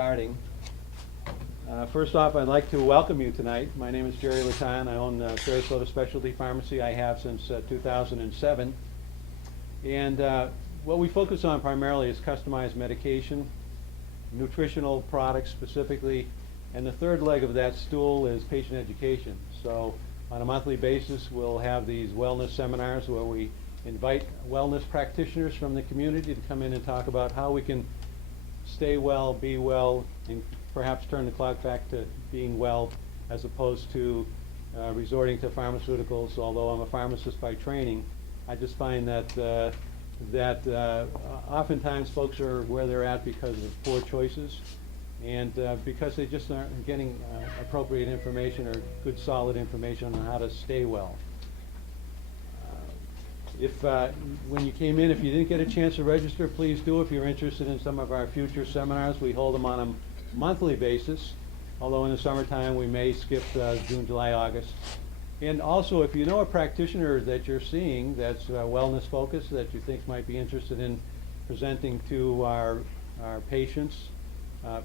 Starting. First off, I'd like to welcome you tonight. My name is Jerry Latan. I own Sarasota Specialty Pharmacy. I have since 2007. And what we focus on primarily is customized medication, nutritional products specifically, and the third leg of that stool is patient education. So on a monthly basis, we'll have these wellness seminars where we invite wellness practitioners from the community to come in and talk about how we can stay well, be well, and perhaps turn the clock back to being well as opposed to resorting to pharmaceuticals. Although I'm a pharmacist by training, I just find that oftentimes folks are where they're at because of poor choices and because they just aren't getting appropriate information or good solid information on how to stay well. If when you came in, if you didn't get a chance to register, please do. If you're interested in some of our future seminars, we hold them on a monthly basis, although in the summertime we may skip June, July, August. And also, if you know a practitioner that you're seeing that's wellness focused that you think might be interested in presenting to our patients,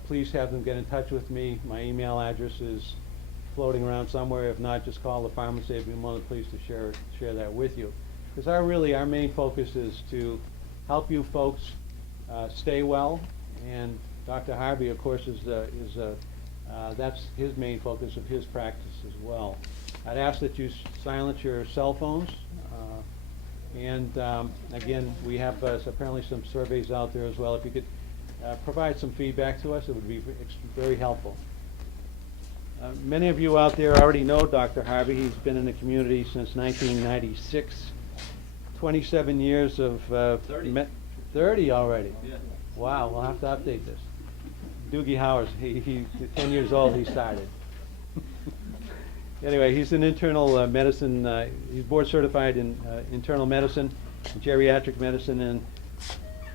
please have them get in touch with me. My email address is floating around somewhere. If not, just call the pharmacy. I'd be more than pleased to share that with you. Because our main focus is to help you folks stay well, and Dr. Harvey, of course, that's his main focus of his practice as well. I'd ask that you silence your cell phones, and again, we have apparently some surveys out there as well. If you could provide some feedback to us, it would be very helpful. Many of you out there already know Dr. Harvey. He's been in the community since 1996. 27 years of 30 already. Yeah. Wow, we'll have to update this. Doogie Howers, he 10 years old he started. Anyway, he's in internal medicine. He's board certified in internal medicine, geriatric medicine, and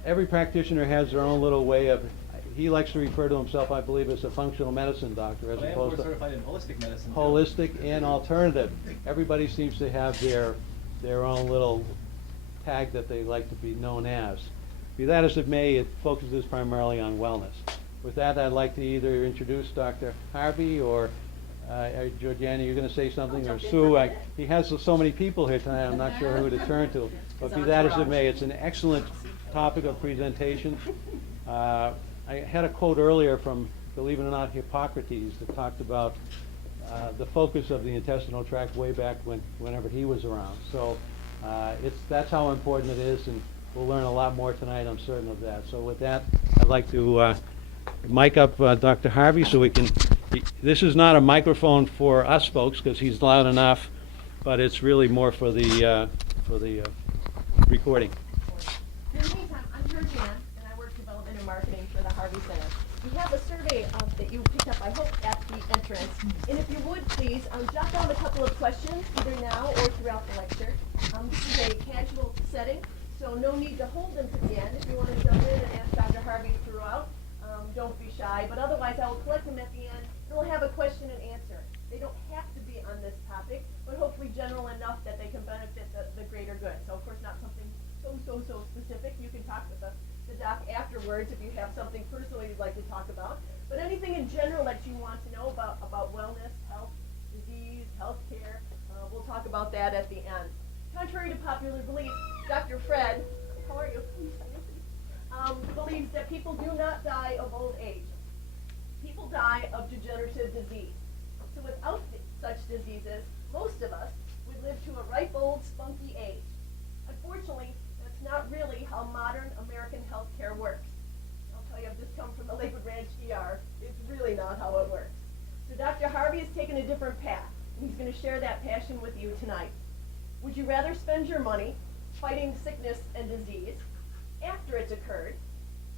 every practitioner has their own little way of. He likes to refer to himself, I believe, as a functional medicine doctor, as I am opposed board to certified in holistic medicine. holistic and alternative. Everybody seems to have their own little tag that they like to be known as. Be that as it may, it focuses primarily on wellness. With that, I'd like to either introduce Dr. Harvey or Georgiana, you're going to say something, or Sue. He has so many people here tonight, I'm not sure who to turn to. But be that as it may, it's an excellent topic of presentation. I had a quote earlier from, believe it or not, Hippocrates that talked about the focus of the intestinal tract way back whenever he was around. So that's how important it is, and we'll learn a lot more tonight, I'm certain of that. So with that, I'd like to mic up Dr. Harvey so we can, this is not a microphone for us folks because he's loud enough, but it's really more for the recording. In the meantime, I'm Georgiana, and I work development and marketing for the Harvey Center. We have a survey that you picked up, I hope, at the entrance. And if you would, please, jot down a couple of questions, either now or throughout the lecture. This is a casual setting, so no need to hold them to the end. If you want to jump in and ask Dr. Harvey throughout, don't be shy. But otherwise, I will collect them at the end, and we'll have a question and answer. They don't have to be on this topic, but hopefully general enough that they can benefit the greater good. So, of course, not something so specific. You can talk with the doc afterwards if you have something personally you'd like to talk about. But anything in general that you want to know about wellness, health, disease, healthcare, we'll talk about that at the end. Contrary to popular belief, Dr. Fred, how are you? Believes that people do not die of old age. People die of degenerative disease. So without such diseases, most of us would live to a ripe old spunky age. Unfortunately, that's not really how modern American healthcare works. I'll tell you, I've just come from the Lakewood Ranch ER. It's really not how it works. So Dr. Harvey has taken a different path, and he's going to share that passion with you tonight. Would you rather spend your money fighting sickness and disease after it's occurred,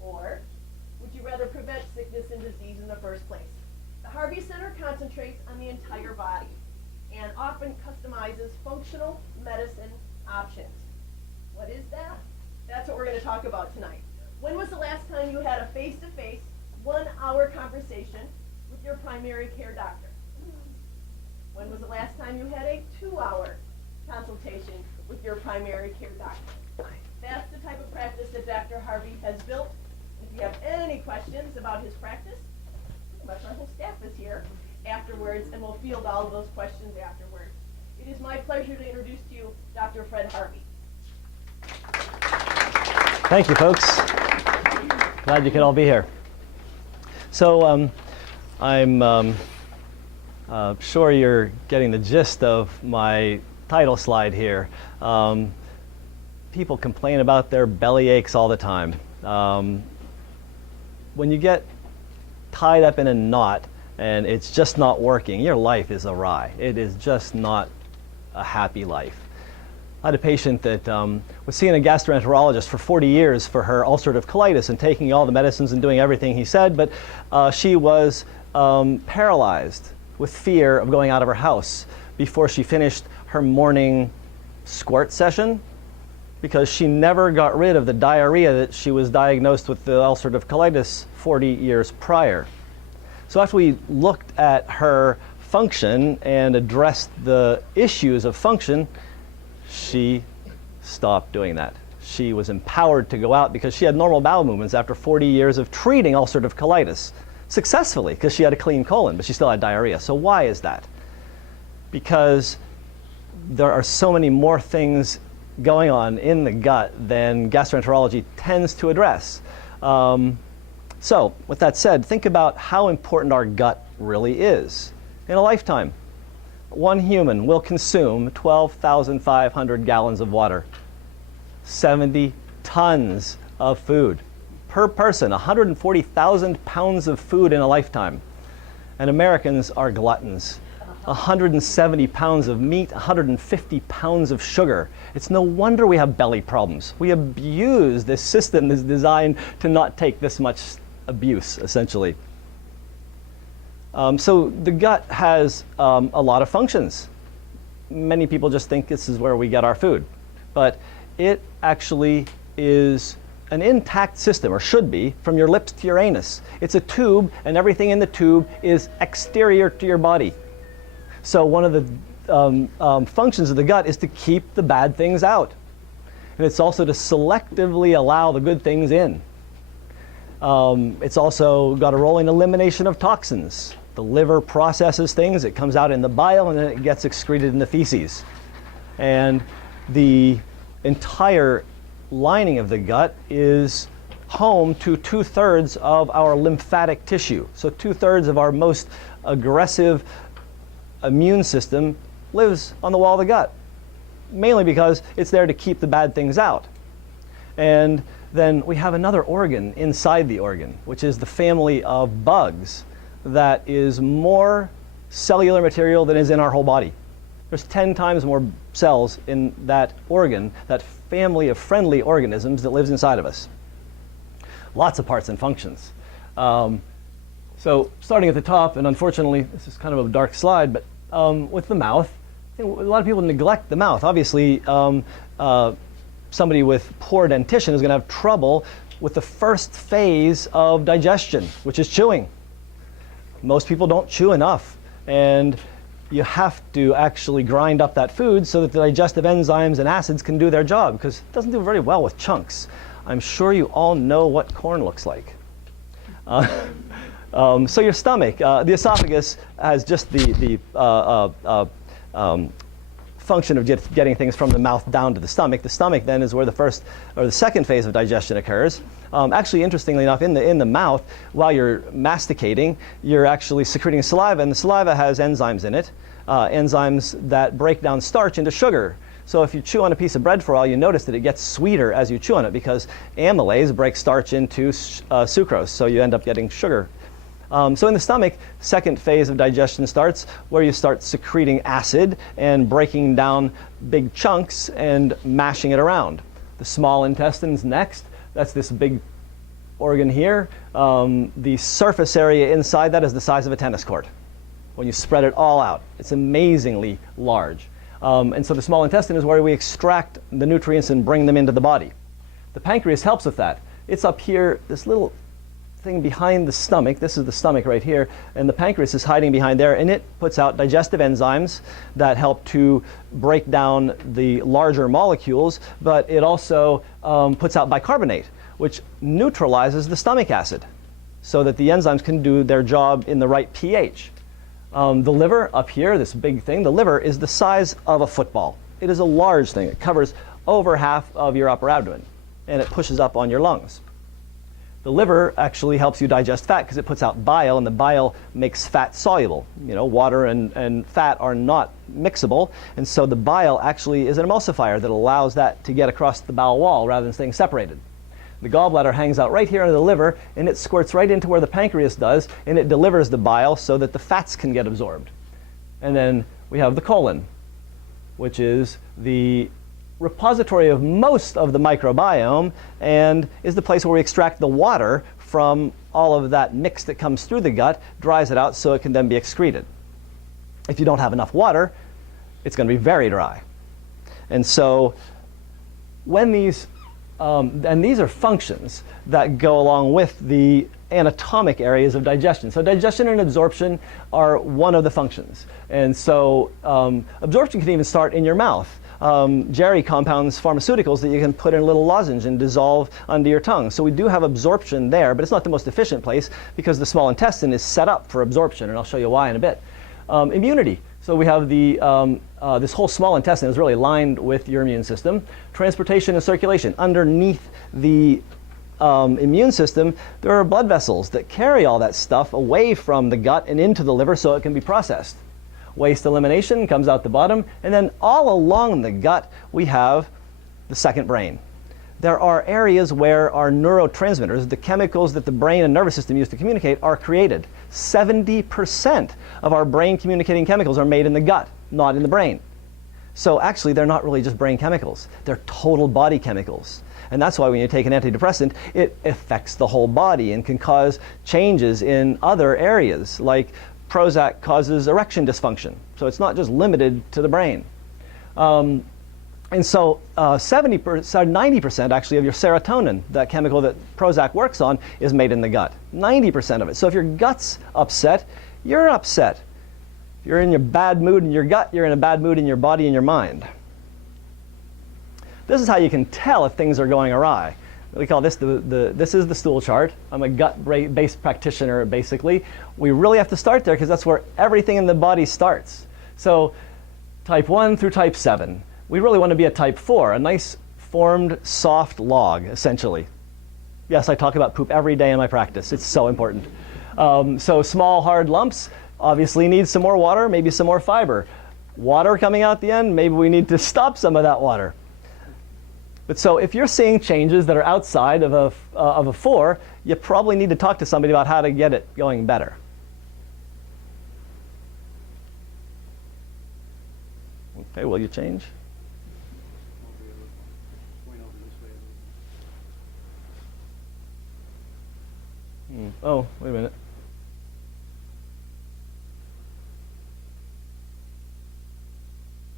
or would you rather prevent sickness and disease in the first place? The Harvey Center concentrates on the entire body and often customizes functional medicine options. What is that? That's what we're going to talk about tonight. When was the last time you had a face-to-face, 1-hour conversation with your primary care doctor? When was the last time you had a 2-hour consultation with your primary care doctor? That's the type of practice that Dr. Harvey has built. If you have any questions about his practice, pretty much our whole staff is here afterwards, and we'll field all of those questions afterwards. It is my pleasure to introduce to you Dr. Fred Harvey. Thank you, folks. Glad you could all be here. So I'm sure you're getting the gist of my title slide here. People complain about their belly aches all the time. When you get tied up in a knot and it's just not working, your life is awry. It is just not a happy life. I had a patient that was seeing a gastroenterologist for 40 years for her ulcerative colitis and taking all the medicines and doing everything he said, but she was paralyzed with fear of going out of her house before she finished her morning squirt session, because she never got rid of the diarrhea that she was diagnosed with the ulcerative colitis 40 years prior. So after we looked at her function and addressed the issues of function, she stopped doing that. She was empowered to go out because she had normal bowel movements after 40 years of treating ulcerative colitis successfully, because she had a clean colon, but she still had diarrhea. So why is that? Because there are so many more things going on in the gut than gastroenterology tends to address. So with that said, think about how important our gut really is. In a lifetime, one human will consume 12,500 gallons of water, 70 tons of food per person, 140,000 pounds of food in a lifetime. And Americans are gluttons. 170 pounds of meat, 150 pounds of sugar. It's no wonder we have belly problems. We abuse this system that's designed to not take this much abuse, essentially. So the gut has a lot of functions. Many people just think this is where we get our food, but it actually is an intact system, or should be, from your lips to your anus. It's a tube, and everything in the tube is exterior to your body. So one of the functions of the gut is to keep the bad things out, and it's also to selectively allow the good things in. It's also got a role in elimination of toxins. The liver processes things, it comes out in the bile, and then it gets excreted in the feces. And the entire lining of the gut is home to 2/3 of our lymphatic tissue. So 2/3 of our most aggressive immune system lives on the wall of the gut, mainly because it's there to keep the bad things out. And then we have another organ inside the organ, which is the family of bugs that is more cellular material than is in our whole body. There's 10 times more cells in that organ, that family of friendly organisms that lives inside of us. Lots of parts and functions. So starting at the top, and unfortunately this is kind of a dark slide, but with the mouth, a lot of people neglect the mouth. Obviously, somebody with poor dentition is going to have trouble with the first phase of digestion, which is chewing. Most people don't chew enough, and you have to actually grind up that food so that the digestive enzymes and acids can do their job, because it doesn't do very well with chunks. I'm sure you all know what corn looks like. So your stomach, the esophagus has just the function of getting things from the mouth down to the stomach. The stomach then is where the first or the second phase of digestion occurs. Actually, interestingly enough, in the mouth, while you're masticating, you're actually secreting saliva, and the saliva has enzymes in it, enzymes that break down starch into sugar. So if you chew on a piece of bread for a while, you notice that it gets sweeter as you chew on it, because amylase breaks starch into sucrose, so you end up getting sugar. So in the stomach, second phase of digestion starts, where you start secreting acid and breaking down big chunks and mashing it around. The small intestine's next. That's this big organ here. The surface area inside that is the size of a tennis court when you spread it all out. It's amazingly large. And so the small intestine is where we extract the nutrients and bring them into the body. The pancreas helps with that. It's up here, this little thing behind the stomach. This is the stomach right here, and the pancreas is hiding behind there, and it puts out digestive enzymes that help to break down the larger molecules, but it also puts out bicarbonate, which neutralizes the stomach acid. so that the enzymes can do their job in the right pH. The liver up here, this big thing, the liver is the size of a football. It is a large thing. It covers over half of your upper abdomen, and it pushes up on your lungs. The liver actually helps you digest fat because it puts out bile, and the bile makes fat soluble. You know, water and fat are not mixable, and so the bile actually is an emulsifier that allows that to get across the bowel wall rather than staying separated. The gallbladder hangs out right here under the liver, and it squirts right into where the pancreas does, and it delivers the bile so that the fats can get absorbed. And then we have the colon, which is the repository of most of the microbiome and is the place where we extract the water from all of that mix that comes through the gut, dries it out so it can then be excreted. If you don't have enough water, it's going to be very dry. And so when these are functions that go along with the anatomic areas of digestion. So digestion and absorption are one of the functions. And so absorption can even start in your mouth. Jerry compounds pharmaceuticals that you can put in a little lozenge and dissolve under your tongue. So we do have absorption there, but it's not the most efficient place because the small intestine is set up for absorption, and I'll show you why in a bit. Immunity. So we have this whole small intestine is really lined with your immune system. Transportation and circulation. Underneath the immune system, there are blood vessels that carry all that stuff away from the gut and into the liver so it can be processed. Waste elimination comes out the bottom, and then all along the gut we have the second brain. There are areas where our neurotransmitters, the chemicals that the brain and nervous system use to communicate, are created. 70% of our brain communicating chemicals are made in the gut, not in the brain. So actually they're not really just brain chemicals, they're total body chemicals. And that's why when you take an antidepressant, it affects the whole body and can cause changes in other areas, like Prozac causes erection dysfunction. So it's not just limited to the brain. And so 90% actually of your serotonin, that chemical that Prozac works on, is made in the gut. 90% of it. So if your gut's upset, you're upset. If you're in a bad mood in your gut, you're in a bad mood in your body and your mind. This is how you can tell if things are going awry. We call this this is the stool chart. I'm a gut-based practitioner, basically. We really have to start there because that's where everything in the body starts. So type 1 through type 7. We really want to be a type 4, a nice formed, soft log, essentially. Yes, I talk about poop every day in my practice. It's so important. So small, hard lumps obviously need some more water, maybe some more fiber. Water coming out the end, maybe we need to stop some of that water. But so if you're seeing changes that are outside of a 4, you probably need to talk to somebody about how to get it going better. Okay, will you change? Oh, wait a minute.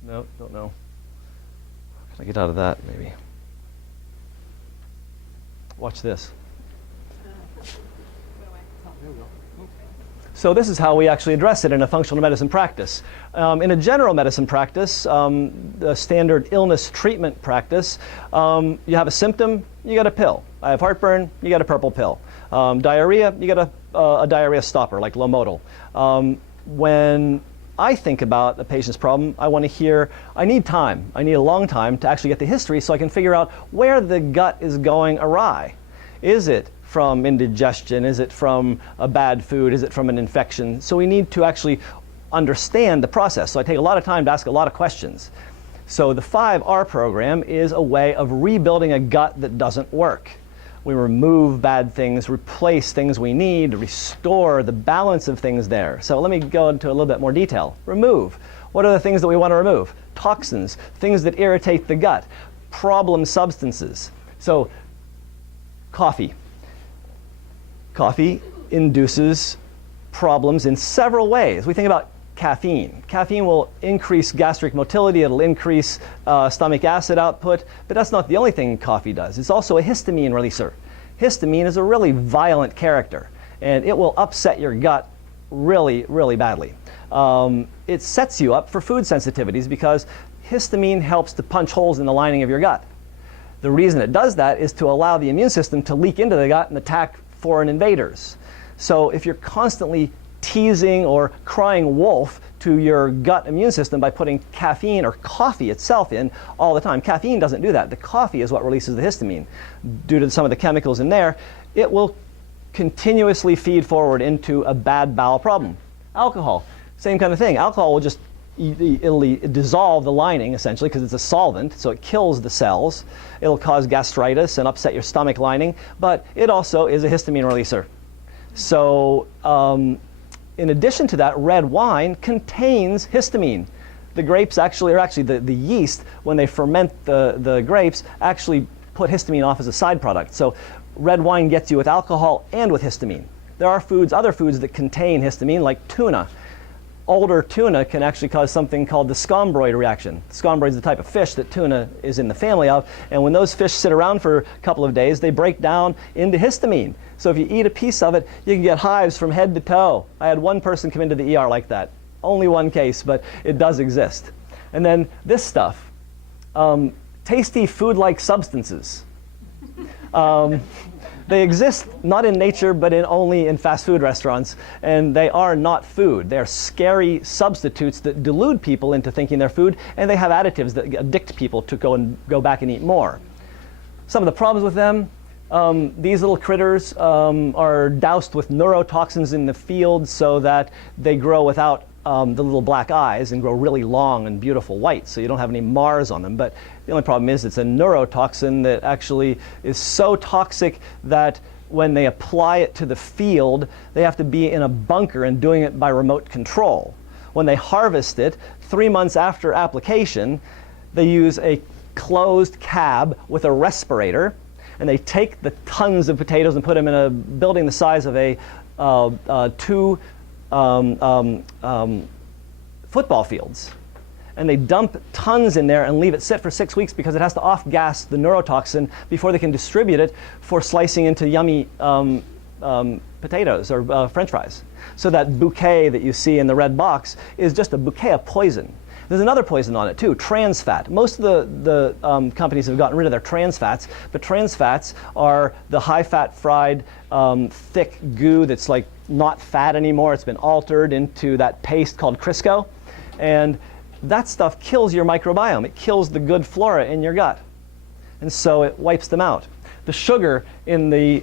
No, don't know. How can I get out of that, maybe? Watch this. So this is how we actually address it in a functional medicine practice. In a general medicine practice, the standard illness treatment practice, you have a symptom, you get a pill. I have heartburn, you get a purple pill. Diarrhea, you get a diarrhea stopper like Lomotil. When I think about a patient's problem, I want to hear, I need time. I need a long time to actually get the history so I can figure out where the gut is going awry. Is it from indigestion? Is it from a bad food? Is it from an infection? So we need to actually understand the process. So I take a lot of time to ask a lot of questions. So the 5R program is a way of rebuilding a gut that doesn't work. We remove bad things, replace things we need, restore the balance of things there. So let me go into a little bit more detail. Remove. What are the things that we want to remove? Toxins, things that irritate the gut, problem substances. So coffee. Coffee induces problems in several ways. We think about caffeine. Caffeine will increase gastric motility, it'll increase stomach acid output, but that's not the only thing coffee does. It's also a histamine releaser. Histamine is a really violent character, and it will upset your gut really, really badly. It sets you up for food sensitivities because histamine helps to punch holes in the lining of your gut. The reason it does that is to allow the immune system to leak into the gut and attack foreign invaders. So if you're constantly teasing or crying wolf to your gut immune system by putting caffeine or coffee itself in all the time. Caffeine doesn't do that. The coffee is what releases the histamine. Due to some of the chemicals in there, it will continuously feed forward into a bad bowel problem. Alcohol, same kind of thing. Alcohol will just it'll dissolve the lining essentially because it's a solvent, so it kills the cells. It'll cause gastritis and upset your stomach lining, but it also is a histamine releaser. So in addition to that, red wine contains histamine. The grapes actually, the yeast, when they ferment the grapes, actually put histamine off as a side product. So red wine gets you with alcohol and with histamine. There are other foods that contain histamine, like tuna. Older tuna can actually cause something called the scombroid reaction. Scombroid is the type of fish that tuna is in the family of, and when those fish sit around for a couple of days, they break down into histamine. So if you eat a piece of it, you can get hives from head to toe. I had one person come into the ER like that. Only one case, but it does exist. And then this stuff, tasty food-like substances. They exist not in nature, but only in fast food restaurants, and they are not food. They're scary substitutes that delude people into thinking they're food, and they have additives that addict people to go back and eat more. Some of the problems with them, these little critters are doused with neurotoxins in the field so that they grow without the little black eyes and grow really long and beautiful white, so you don't have any Mars on them. But the only problem is it's a neurotoxin that actually is so toxic that when they apply it to the field, they have to be in a bunker and doing it by remote control. When they harvest it, 3 months after application, they use a closed cab with a respirator, and they take the tons of potatoes and put them in a building the size of a football fields, and they dump tons in there and leave it sit for 6 weeks because it has to off-gas the neurotoxin before they can distribute it for slicing into yummy potatoes or French fries. So that bouquet that you see in the red box is just a bouquet of poison. There's another poison on it too, trans fat. Most of the companies have gotten rid of their trans fats, but trans fats are the high-fat fried thick goo that's like not fat anymore. It's been altered into that paste called Crisco, and that stuff kills your microbiome. It kills the good flora in your gut, and so it wipes them out. The sugar in the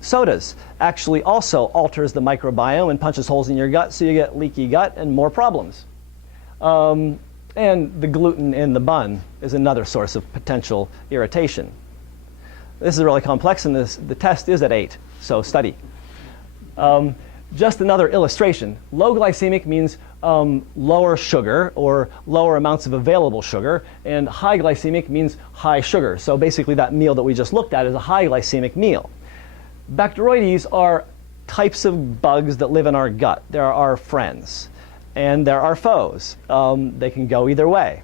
sodas actually also alters the microbiome and punches holes in your gut, so you get leaky gut and more problems. And the gluten in the bun is another source of potential irritation. This is really complex, and the test is at 8, so study. Just another illustration. Low glycemic means lower sugar or lower amounts of available sugar, and high glycemic means high sugar. So basically that meal that we just looked at is a high glycemic meal. Bacteroides are types of bugs that live in our gut. They're our friends, and they're our foes. They can go either way.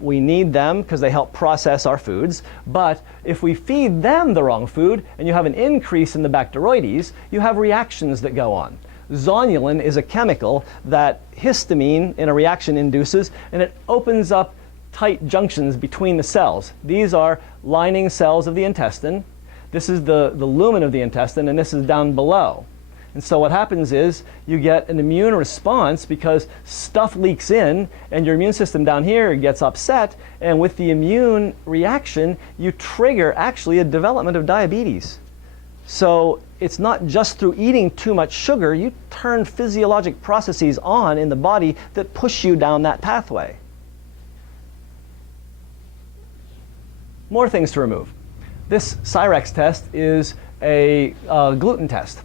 We need them because they help process our foods, but if we feed them the wrong food and you have an increase in the bacteroides, you have reactions that go on. Zonulin is a chemical that histamine in a reaction induces, and it opens up tight junctions between the cells. These are lining cells of the intestine. This is the lumen of the intestine, and this is down below. And so what happens is you get an immune response because stuff leaks in, and your immune system down here gets upset, and with the immune reaction, you trigger actually a development of diabetes. So it's not just through eating too much sugar, you turn physiologic processes on in the body that push you down that pathway. More things to remove. This Cyrex test is a gluten test.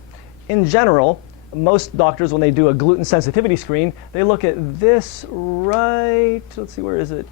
In general, most doctors, when they do a gluten sensitivity screen, they look at this right, let's see, where is it?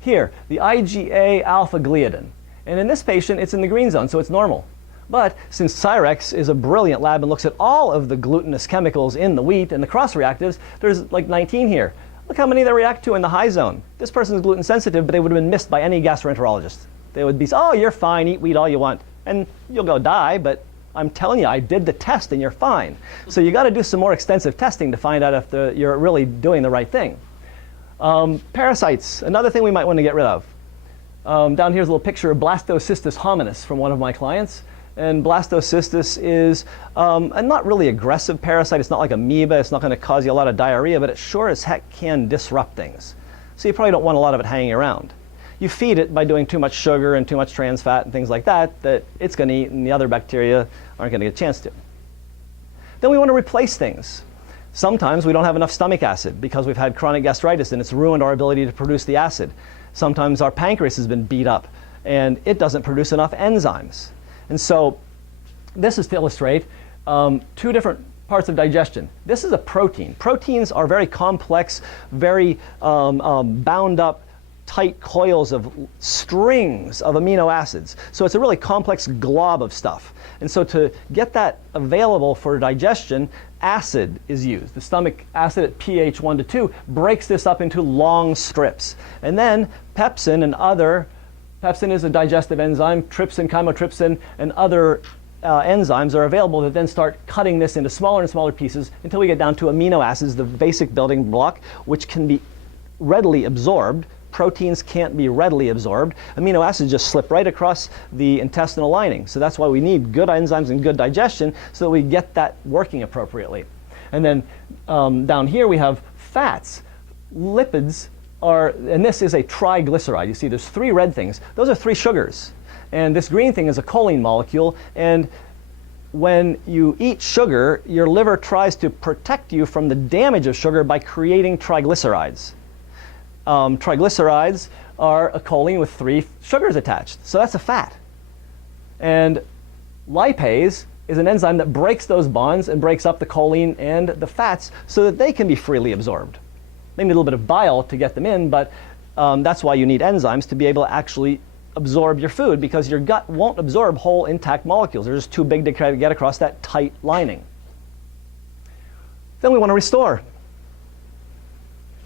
Here, the IgA alpha gliadin. And in this patient, it's in the green zone, so it's normal. But since Cyrex is a brilliant lab and looks at all of the glutinous chemicals in the wheat and the cross-reactives, there's like 19 here. Look how many they react to in the high zone. This person's gluten sensitive, but they would have been missed by any gastroenterologist. They would be, oh, you're fine, eat wheat all you want. And you'll go die, but I'm telling you, I did the test and you're fine. So you got to do some more extensive testing to find out if you're really doing the right thing. Parasites, another thing we might want to get rid of. Down here's a little picture of Blastocystis hominis from one of my clients. And blastocystis is a not really aggressive parasite. It's not like amoeba. It's not going to cause you a lot of diarrhea, but it sure as heck can disrupt things. So you probably don't want a lot of it hanging around. You feed it by doing too much sugar and too much trans fat and things like that, that it's going to eat and the other bacteria aren't going to get a chance to. Then we want to replace things. Sometimes we don't have enough stomach acid because we've had chronic gastritis and it's ruined our ability to produce the acid. Sometimes our pancreas has been beat up and it doesn't produce enough enzymes. And so this is to illustrate two different parts of digestion. This is a protein. Proteins are very complex, very bound up, tight coils of strings of amino acids. So it's a really complex glob of stuff. And so to get that available for digestion, acid is used. The stomach acid at pH 1 to 2 breaks this up into long strips. And then pepsin and other, pepsin is a digestive enzyme, trypsin, chymotrypsin, and other enzymes are available that then start cutting this into smaller and smaller pieces until we get down to amino acids, the basic building block, which can be readily absorbed. Proteins can't be readily absorbed. Amino acids just slip right across the intestinal lining. So that's why we need good enzymes and good digestion so that we get that working appropriately. And then down here we have fats. Lipids are, and this is a triglyceride. You see there's three red things. Those are three sugars. And this green thing is a choline molecule. And when you eat sugar, your liver tries to protect you from the damage of sugar by creating triglycerides. Triglycerides are a choline with three sugars attached. So that's a fat. And lipase is an enzyme that breaks those bonds and breaks up the choline and the fats so that they can be freely absorbed. They need a little bit of bile to get them in, but that's why you need enzymes to be able to actually absorb your food, because your gut won't absorb whole intact molecules. They're just too big to get across that tight lining. Then we want to restore.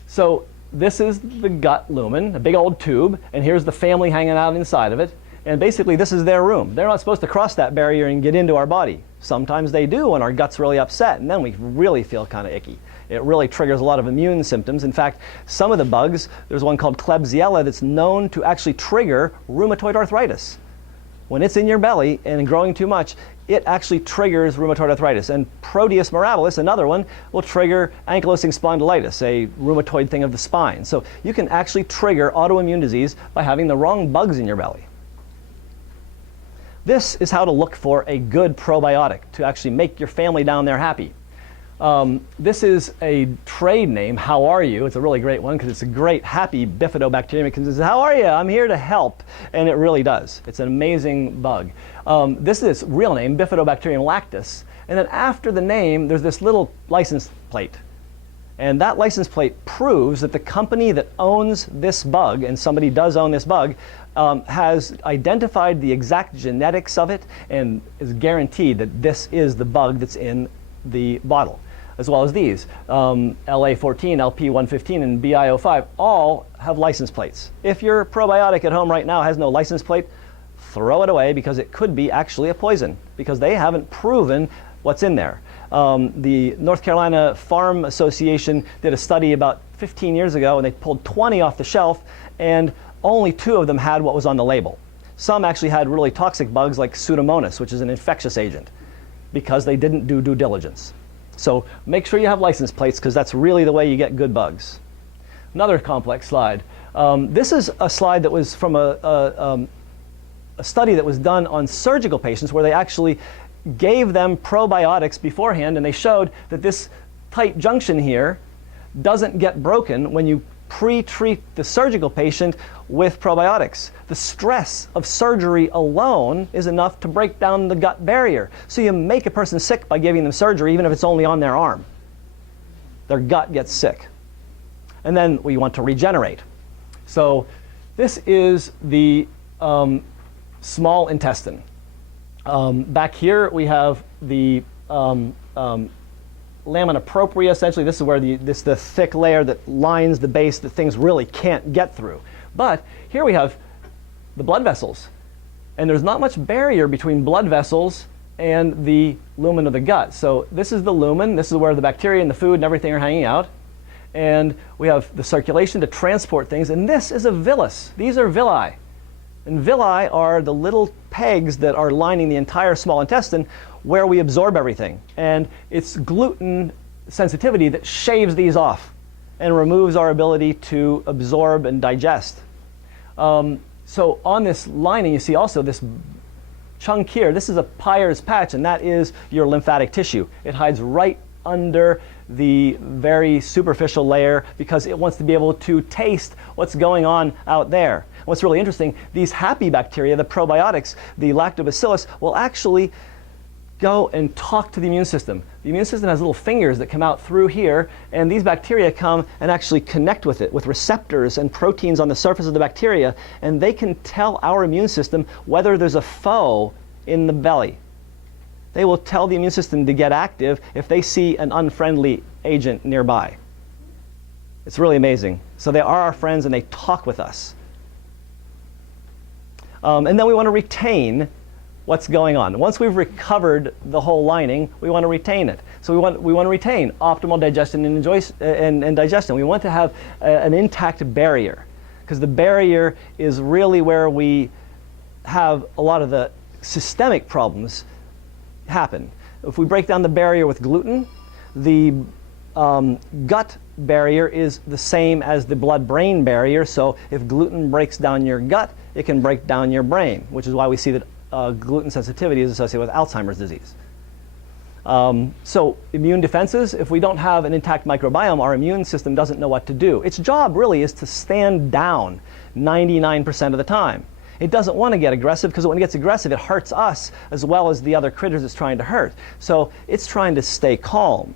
So this is the gut lumen, a big old tube, and here's the family hanging out inside of it. And basically this is their room. They're not supposed to cross that barrier and get into our body. Sometimes they do when our gut's really upset, and then we really feel kind of icky. It really triggers a lot of immune symptoms. In fact, some of the bugs, there's one called Klebsiella that's known to actually trigger rheumatoid arthritis. When it's in your belly and growing too much, it actually triggers rheumatoid arthritis. And Proteus mirabilis, another one, will trigger ankylosing spondylitis, a rheumatoid thing of the spine. So you can actually trigger autoimmune disease by having the wrong bugs in your belly. This is how to look for a good probiotic to actually make your family down there happy. This is a trade name, How Are You? It's a really great one because it's a great happy bifidobacterium. It says, how are you? I'm here to help. And it really does. It's an amazing bug. This is its real name, Bifidobacterium lactis. And then after the name, there's this little license plate. And that license plate proves that the company that owns this bug, and somebody does own this bug, has identified the exact genetics of it and is guaranteed that this is the bug that's in the bottle, as well as these. LA14, LP115, and BI05 all have license plates. If your probiotic at home right now has no license plate, throw it away because it could be actually a poison because they haven't proven what's in there. The North Carolina Farm Association did a study about 15 years ago and they pulled 20 off the shelf and only 2 of them had what was on the label. Some actually had really toxic bugs like Pseudomonas, which is an infectious agent, because they didn't do due diligence. So make sure you have license plates because that's really the way you get good bugs. Another complex slide. This is a slide that was from a study that was done on surgical patients where they actually gave them probiotics beforehand, and they showed that this tight junction here doesn't get broken when you pre-treat the surgical patient with probiotics. The stress of surgery alone is enough to break down the gut barrier. So you make a person sick by giving them surgery even if it's only on their arm. Their gut gets sick. And then we want to regenerate. So this is the small intestine. Back here we have the lamina propria. Essentially, this is where the thick layer that lines the base that things really can't get through. But here we have the blood vessels. And there's not much barrier between blood vessels and the lumen of the gut. So this is the lumen. This is where the bacteria and the food and everything are hanging out. And we have the circulation to transport things. And this is a villus. These are villi. And villi are the little pegs that are lining the entire small intestine where we absorb everything. And it's gluten sensitivity that shaves these off and removes our ability to absorb and digest. So on this lining, you see also this chunk here. This is a Peyer's patch, and that is your lymphatic tissue. It hides right under the very superficial layer because it wants to be able to taste what's going on out there. What's really interesting, these happy bacteria, the probiotics, the lactobacillus, will actually go and talk to the immune system. The immune system has little fingers that come out through here, and these bacteria come and actually connect with it with receptors and proteins on the surface of the bacteria, and they can tell our immune system whether there's a foe in the belly. They will tell the immune system to get active if they see an unfriendly agent nearby. It's really amazing. So they are our friends and they talk with us. And then we want to retain what's going on. Once we've recovered the whole lining, we want to retain it. So we want to retain optimal digestion and digestion. We want to have an intact barrier, because the barrier is really where we have a lot of the systemic problems happen. If we break down the barrier with gluten, the gut barrier is the same as the blood-brain barrier. So if gluten breaks down your gut, it can break down your brain, which is why we see that gluten sensitivity is associated with Alzheimer's disease. So immune defenses, if we don't have an intact microbiome, our immune system doesn't know what to do. Its job really is to stand down 99% of the time. It doesn't want to get aggressive, because when it gets aggressive, it hurts us as well as the other critters it's trying to hurt. So it's trying to stay calm.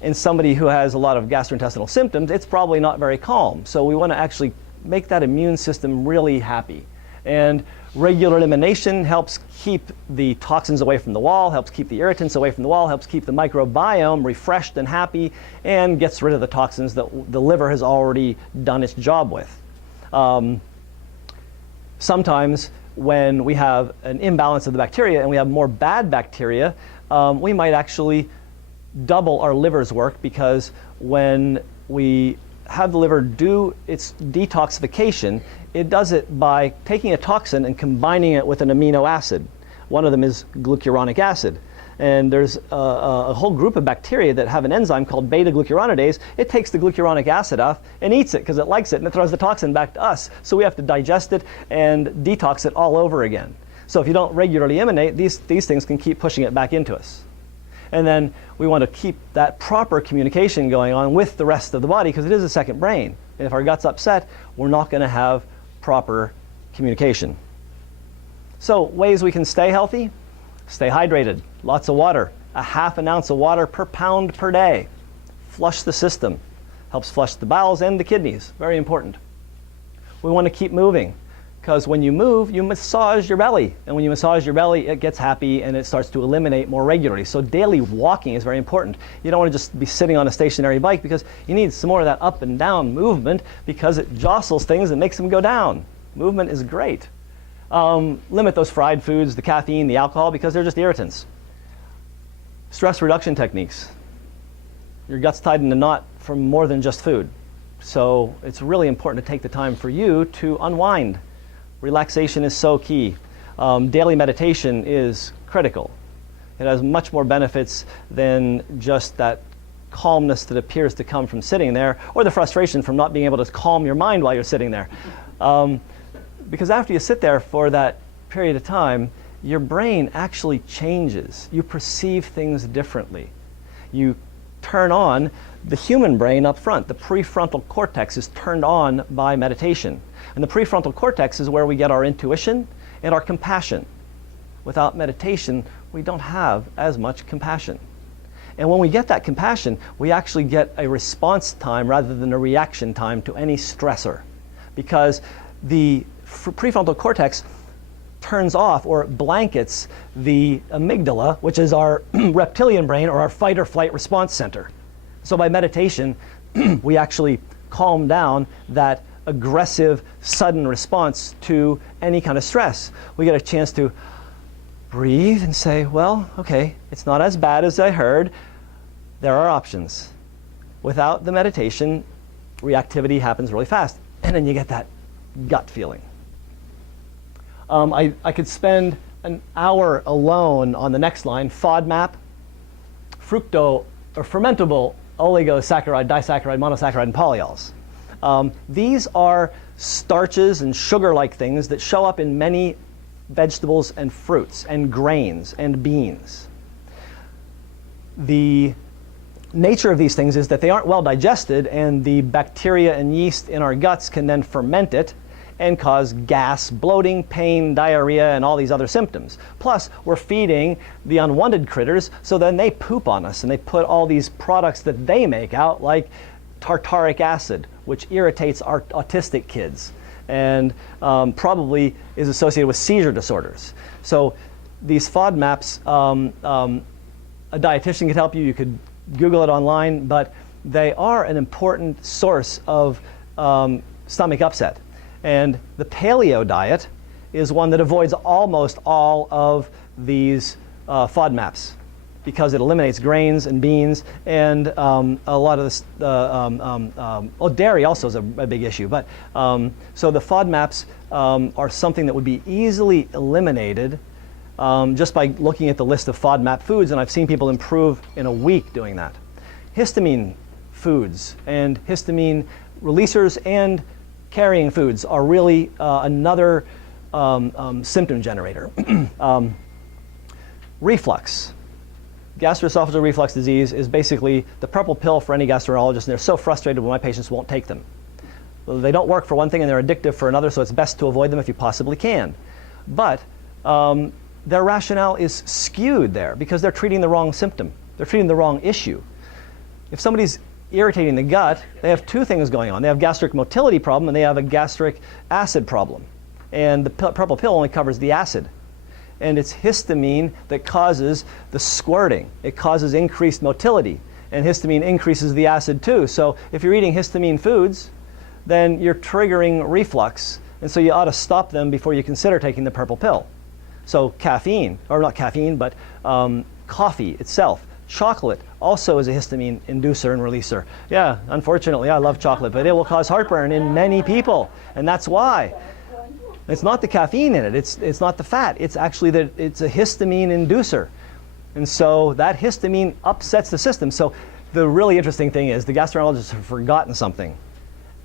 In somebody who has a lot of gastrointestinal symptoms, it's probably not very calm. So we want to actually make that immune system really happy. And regular elimination helps keep the toxins away from the wall, helps keep the irritants away from the wall, helps keep the microbiome refreshed and happy, and gets rid of the toxins that the liver has already done its job with. Sometimes when we have an imbalance of the bacteria and we have more bad bacteria, we might actually double our liver's work, because when we have the liver do its detoxification, it does it by taking a toxin and combining it with an amino acid. One of them is glucuronic acid. And there's a whole group of bacteria that have an enzyme called beta-glucuronidase. It takes the glucuronic acid off and eats it because it likes it, and it throws the toxin back to us. So we have to digest it and detox it all over again. So if you don't regularly eliminate, these things can keep pushing it back into us. And then we want to keep that proper communication going on with the rest of the body, because it is a second brain. And if our gut's upset, we're not going to have proper communication. So ways we can stay healthy: stay hydrated, lots of water, a ½ ounce of water per pound per day. Flush the system, helps flush the bowels and the kidneys, very important. We want to keep moving, because when you move, you massage your belly. And when you massage your belly, it gets happy and it starts to eliminate more regularly. So daily walking is very important. You don't want to just be sitting on a stationary bike, because you need some more of that up and down movement, because it jostles things and makes them go down. Movement is great. Limit those fried foods, the caffeine, the alcohol, because they're just irritants. Stress reduction techniques. Your gut's tied in a knot from more than just food. So it's really important to take the time for you to unwind. Relaxation is so key. Daily meditation is critical. It has much more benefits than just that calmness that appears to come from sitting there, or the frustration from not being able to calm your mind while you're sitting there. Because after you sit there for that period of time, your brain actually changes. You perceive things differently. You turn on the human brain up front. The prefrontal cortex is turned on by meditation. And the prefrontal cortex is where we get our intuition and our compassion. Without meditation, we don't have as much compassion. And when we get that compassion, we actually get a response time rather than a reaction time to any stressor. Because the prefrontal cortex turns off or blankets the amygdala, which is our reptilian brain, or our fight or flight response center. So by meditation, we actually calm down that aggressive, sudden response to any kind of stress. We get a chance to breathe and say, well, okay, it's not as bad as I heard. There are options. Without the meditation, reactivity happens really fast. And then you get that gut feeling. I could spend an hour alone on the next line, FODMAP, fructo or fermentable oligosaccharide, disaccharide, monosaccharide, and polyols. These are starches and sugar-like things that show up in many vegetables and fruits and grains and beans. The nature of these things is that they aren't well digested, and the bacteria and yeast in our guts can then ferment it and cause gas, bloating, pain, diarrhea, and all these other symptoms. Plus, we're feeding the unwanted critters, so then they poop on us, and they put all these products that they make out, like tartaric acid, which irritates our autistic kids, and probably is associated with seizure disorders. So these FODMAPs, a dietitian could help you. You could Google it online, but they are an important source of stomach upset. And the paleo diet is one that avoids almost all of these FODMAPs because it eliminates grains and beans, and a lot of this, dairy also is a big issue. But so the FODMAPs are something that would be easily eliminated just by looking at the list of FODMAP foods, and I've seen people improve in a week doing that. Histamine foods and histamine releasers and carrying foods are really another symptom generator. Reflux. Gastroesophageal reflux disease is basically the purple pill for any gastroenterologist, and they're so frustrated when my patients won't take them. Well, they don't work for one thing and they're addictive for another, so it's best to avoid them if you possibly can. But their rationale is skewed there because they're treating the wrong symptom. They're treating the wrong issue. If somebody's irritating the gut, they have two things going on. They have gastric motility problem and they have a gastric acid problem. And the purple pill only covers the acid. And it's histamine that causes the squirting. It causes increased motility. And histamine increases the acid too. So if you're eating histamine foods, then you're triggering reflux. And so you ought to stop them before you consider taking the purple pill. So caffeine, or not caffeine, but coffee itself. Chocolate also is a histamine inducer and releaser. Yeah, unfortunately, I love chocolate, but it will cause heartburn in many people. And that's why. It's not the caffeine in it. It's not the fat. It's actually that it's a histamine inducer. And so that histamine upsets the system. So the really interesting thing is the gastroenterologists have forgotten something.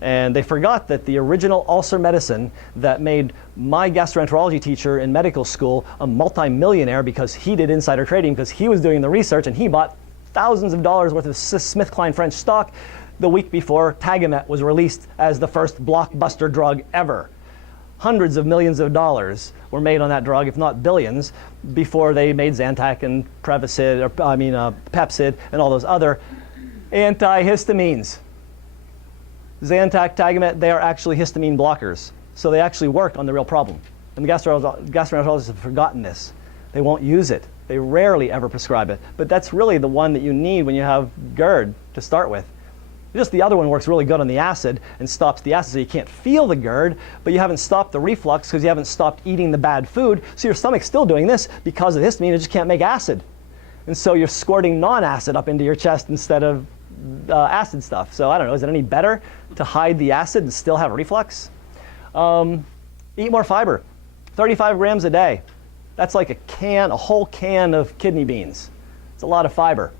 And they forgot that the original ulcer medicine that made my gastroenterology teacher in medical school a multimillionaire because he did insider trading, because he was doing the research and he bought thousands of dollars worth of SmithKline French stock the week before Tagamet was released as the first blockbuster drug ever. Hundreds of millions of dollars were made on that drug, if not billions, before they made Zantac and Prevacid, Pepcid, and all those other antihistamines. Zantac, Tagamet, they are actually histamine blockers. So they actually work on the real problem. And the gastroenterologists have forgotten this. They won't use it. They rarely ever prescribe it. But that's really the one that you need when you have GERD to start with. Just the other one works really good on the acid and stops the acid so you can't feel the GERD, but you haven't stopped the reflux because you haven't stopped eating the bad food. So your stomach's still doing this because of histamine, it just can't make acid. And so you're squirting non-acid up into your chest instead of acid stuff. So I don't know, is it any better to hide the acid and still have reflux? Eat more fiber, 35 grams a day. That's like a whole can of kidney beans. It's a lot of fiber.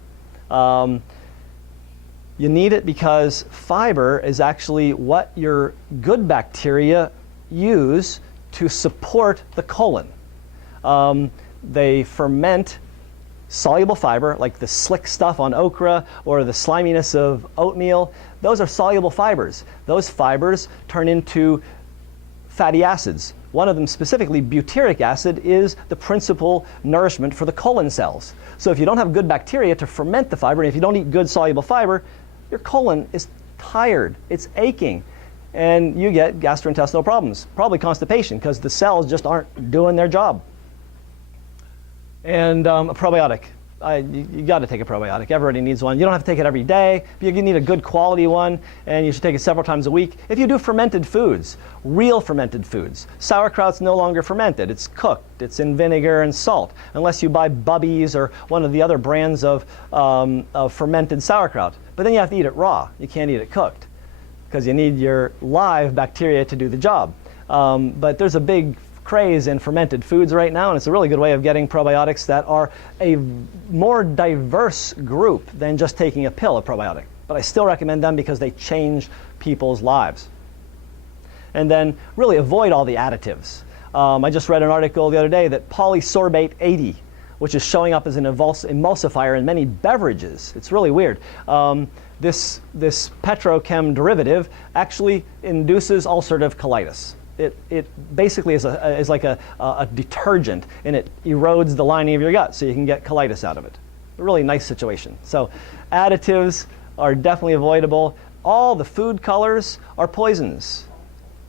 You need it because fiber is actually what your good bacteria use to support the colon. They ferment soluble fiber, like the slick stuff on okra or the sliminess of oatmeal. Those are soluble fibers. Those fibers turn into fatty acids. One of them, specifically butyric acid, is the principal nourishment for the colon cells. So if you don't have good bacteria to ferment the fiber, and if you don't eat good soluble fiber, your colon is tired, it's aching, and you get gastrointestinal problems, probably constipation, because the cells just aren't doing their job. And a probiotic. You got to take a probiotic. Everybody needs one. You don't have to take it every day, but you need a good quality one, and you should take it several times a week. If you do fermented foods, real fermented foods, sauerkraut's no longer fermented. It's cooked. It's in vinegar and salt, unless you buy Bubby's or one of the other brands of fermented sauerkraut. But then you have to eat it raw. You can't eat it cooked because you need your live bacteria to do the job. But there's a big craze in fermented foods right now, and it's a really good way of getting probiotics that are a more diverse group than just taking a pill of probiotic. But I still recommend them because they change people's lives. And then really avoid all the additives. I just read an article the other day that polysorbate 80, which is showing up as an emulsifier in many beverages. It's really weird. This petrochem derivative actually induces ulcerative colitis. It basically is like a detergent, and it erodes the lining of your gut, so you can get colitis out of it. A really nice situation. So additives are definitely avoidable. All the food colors are poisons.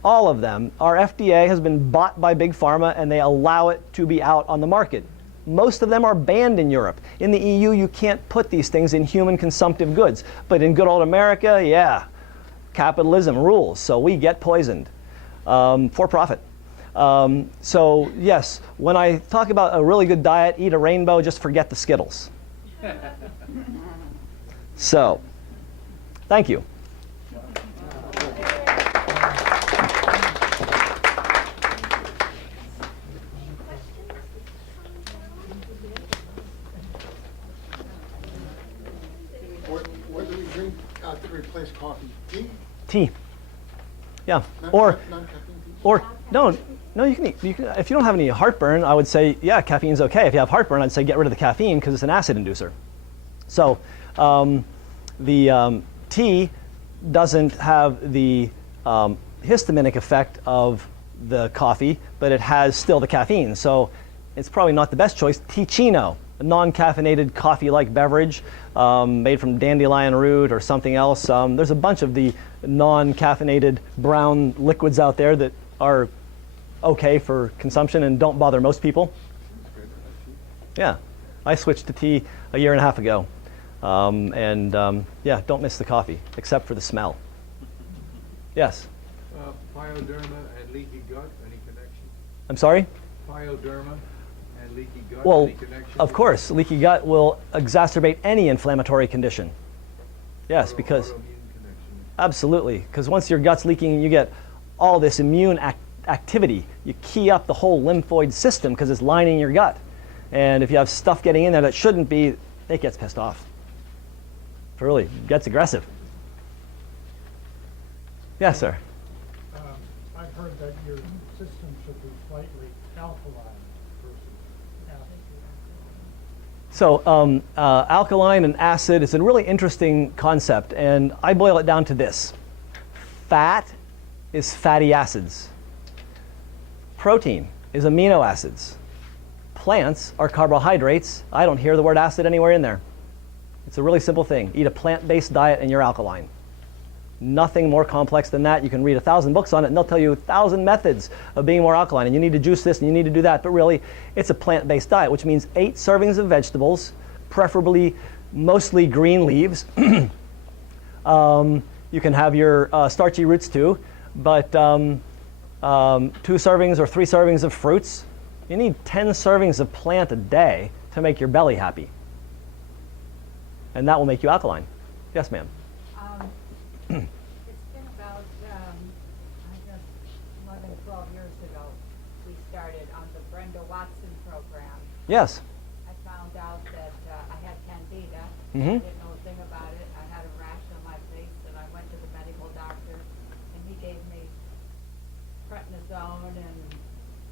All of them. Our FDA has been bought by Big Pharma, and they allow it to be out on the market. Most of them are banned in Europe. In the EU, you can't put these things in human consumptive goods. But in good old America, yeah, capitalism rules, so we get poisoned for profit. So yes, when I talk about a really good diet, eat a rainbow, just forget the Skittles. So, thank you. What do we drink to replace coffee? Tea? Tea. Yeah. Non-caffeine tea? No, you can eat. If you don't have any heartburn, I would say, yeah, caffeine's okay. If you have heartburn, I'd say get rid of the caffeine because it's an acid inducer. So the tea doesn't have the histaminic effect of the coffee, but it has still the caffeine. So it's probably not the best choice. Teachino, a non-caffeinated coffee-like beverage made from dandelion root or something else. There's a bunch of the non-caffeinated brown liquids out there that are okay for consumption and don't bother most people. Yeah, I switched to tea a year and a half ago. Yeah, don't miss the coffee, except for the smell. Yes? Pyoderma and leaky gut, any connection? I'm sorry? Pyoderma and leaky gut, Well, any connection? of course, leaky gut will exacerbate any inflammatory condition. Yes, because Autoimmune connection. absolutely, because once your gut's leaking, you get all this immune activity. You key up the whole lymphoid system because it's lining your gut. And if you have stuff getting in there that shouldn't be, it gets pissed off. It really gets aggressive. Yes, sir. I've heard that your system should be slightly alkaline versus acid. So alkaline and acid is a really interesting concept, and I boil it down to this. Fat is fatty acids. Protein is amino acids. Plants are carbohydrates. I don't hear the word acid anywhere in there. It's a really simple thing. Eat a plant-based diet and you're alkaline. Nothing more complex than that. You can read 1,000 books on it and they'll tell you 1,000 methods of being more alkaline, and you need to juice this and you need to do that, but really it's a plant-based diet, which means 8 servings of vegetables, preferably mostly green leaves. You can have your starchy roots too, but 2 servings or 3 servings of fruits. You need 10 servings of plant a day to make your belly happy. And that will make you alkaline. Yes, ma'am. It's been about, I guess, 11, 12 years ago, we started on the Brenda Watson program. Yes. I found out that I had candida. Mhm. I didn't know a thing about it. I had a rash on my face, and I went to the medical doctor, and he gave me prednisone and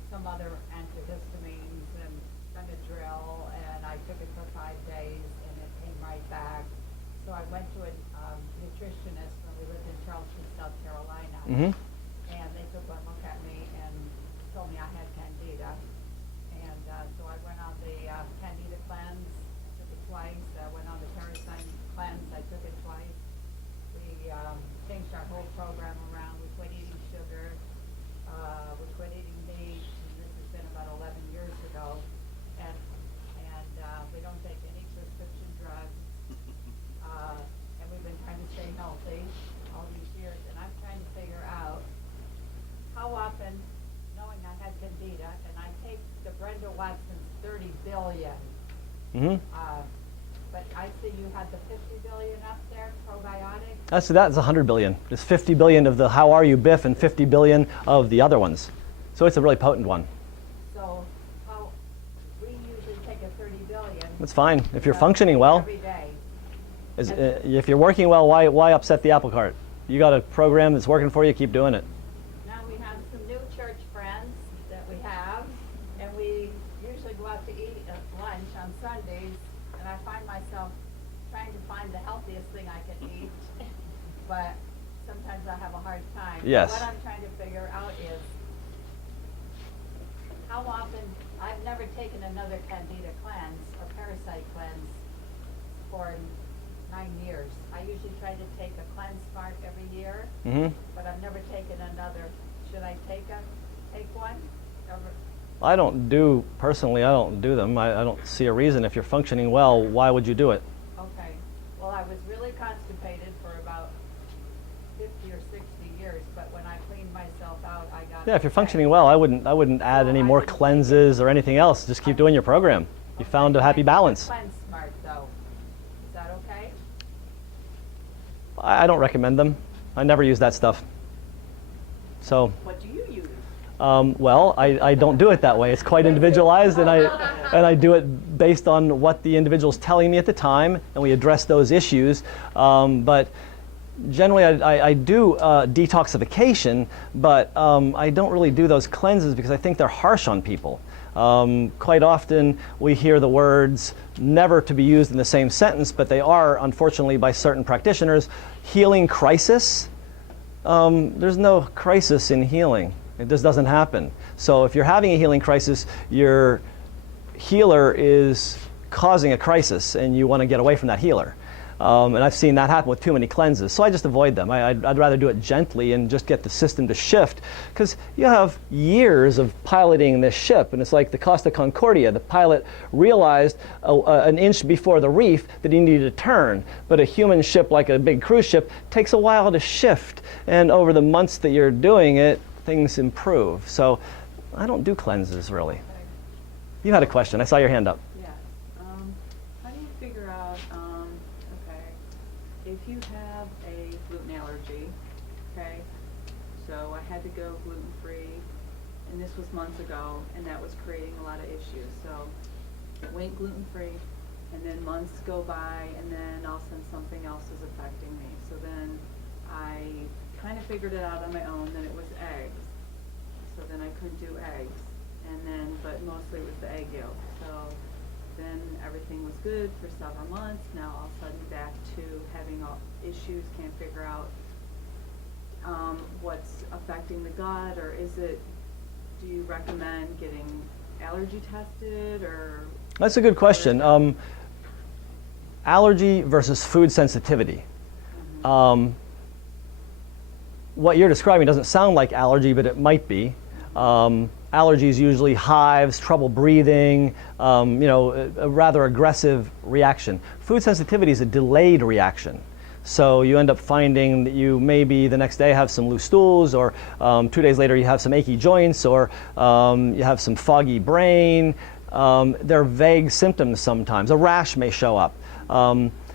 some other antihistamines and Benadryl, and I took it for 5 days, and it came right back. So I went to a nutritionist when we lived in Charleston, South Carolina, Mm-hmm. and they took one look at me and told me I had candida. And so I went on the candida cleanse, took it twice. I went on the parasite cleanse, I took it twice. We changed our whole program around. We quit eating sugar, we quit eating meat, and this has been about 11 years ago. And we don't take any prescription drugs. And we've been trying to stay healthy all these years, and I'm trying to figure out how often, knowing I had candida, and I take the Brenda Watson's 30 billion, Mm-hmm. but I see you had the 50 billion up there, probiotics. That's 100 billion. There's 50 billion of the How Are You Biff and 50 billion of the other ones. So it's a really potent one. So, we usually take a 30 billion. That's fine. If you're functioning well, Every day. if you're working well, why upset the apple cart? You got a program that's working for you, keep doing it. Now we have some new church friends that we have, and we usually go out to eat at lunch on Sundays, and I find myself trying to find the healthiest thing I can eat, but sometimes I have a hard time. Yes. What I'm trying to figure out is how often, I've never taken another candida cleanse or parasite cleanse for 9 years. I usually try to take a cleanse smart every year, but I've never taken another. Should I take one? Personally, I don't do them. I don't see a reason. If you're functioning well, why would you do it? Okay. Well, I was really constipated for about 50 or 60 years, but when I cleaned myself out, I got Yeah, if you're okay. functioning well, I wouldn't add any more cleanses or anything else. Just keep doing your program. You found a happy balance. Cleanse smart, though. Is that okay? I don't recommend them. I never use that stuff. So, What do you use? well, I don't do it that way. It's quite individualized, and I do it based on what the individual's telling me at the time, and we address those issues. But generally, I do detoxification, but I don't really do those cleanses because I think they're harsh on people. Quite often, we hear the words never to be used in the same sentence, but they are, unfortunately, by certain practitioners, healing crisis. There's no crisis in healing. It just doesn't happen. So if you're having a healing crisis, your healer is causing a crisis, and you want to get away from that healer. And I've seen that happen with too many cleanses, so I just avoid them. I'd rather do it gently and just get the system to shift, because you have years of piloting this ship, and it's like the Costa Concordia. The pilot realized an inch before the reef that he needed to turn, but a human ship, like a big cruise ship, takes a while to shift, and over the months that you're doing it, things improve. So I don't do cleanses, really. You had a question. I saw your hand up. Yeah. How do you figure out, okay, if you have a gluten allergy, okay, so I had to go gluten-free, and this was months ago, and that was creating a lot of issues. So I went gluten-free, and then months go by, and then all of a sudden something else is affecting me. So then I kind of figured it out on my own, then it was eggs. So then I couldn't do eggs. And then, but mostly it was the egg yolk. So then everything was good for several months. Now all of a sudden back to having all issues, can't figure out what's affecting the gut, or do you recommend getting allergy tested, or? That's a good question. Allergy versus food sensitivity. What you're describing doesn't sound like allergy, but it might be. Allergy is usually hives, trouble breathing, a rather aggressive reaction. Food sensitivity is a delayed reaction. So you end up finding that you maybe the next day have some loose stools, or 2 days later you have some achy joints, or you have some foggy brain. There are vague symptoms sometimes. A rash may show up.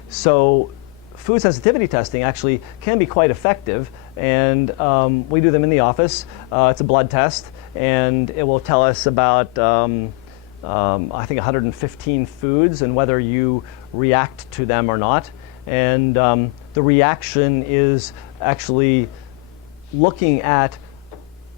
So food sensitivity testing actually can be quite effective, and we do them in the office. It's a blood test, and it will tell us about I think 115 foods and whether you react to them or not. And the reaction is actually looking at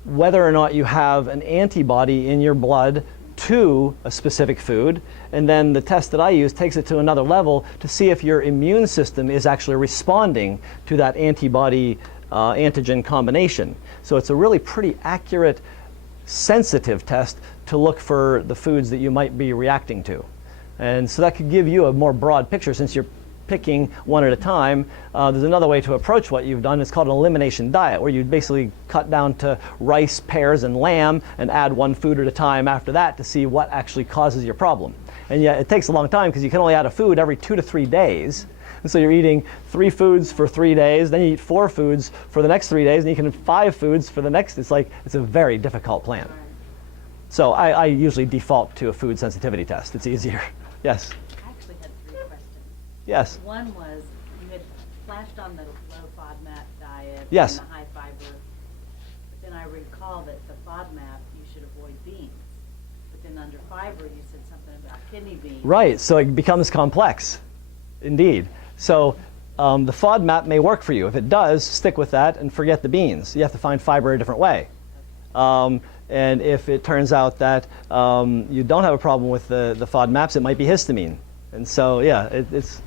whether or not you have an antibody in your blood to a specific food, and then the test that I use takes it to another level to see if your immune system is actually responding to that antibody antigen combination. So it's a really pretty accurate, sensitive test to look for the foods that you might be reacting to. And so that could give you a more broad picture since you're picking one at a time. There's another way to approach what you've done. It's called an elimination diet, where you basically cut down to rice, pears, and lamb and add one food at a time after that to see what actually causes your problem. And yet it takes a long time because you can only add a food every 2 to 3 days. And so you're eating 3 foods for 3 days, then you eat 4 foods for the next 3 days, and you can have 5 foods for the next. It's a very difficult plan. So I usually default to a food sensitivity test. It's easier. Yes? I actually had 3 questions. Yes? One was, you had flashed on the low FODMAP diet Yes. and the high fiber. But then I recall that the FODMAP, you should avoid beans. But then under fiber, you said something about kidney beans. Right, so it becomes complex, indeed. So the FODMAP may work for you. If it does, stick with that and forget the beans. You have to find fiber a different way. And if it turns out that you don't have a problem with the FODMAPs, it might be histamine. And so, yeah, it's...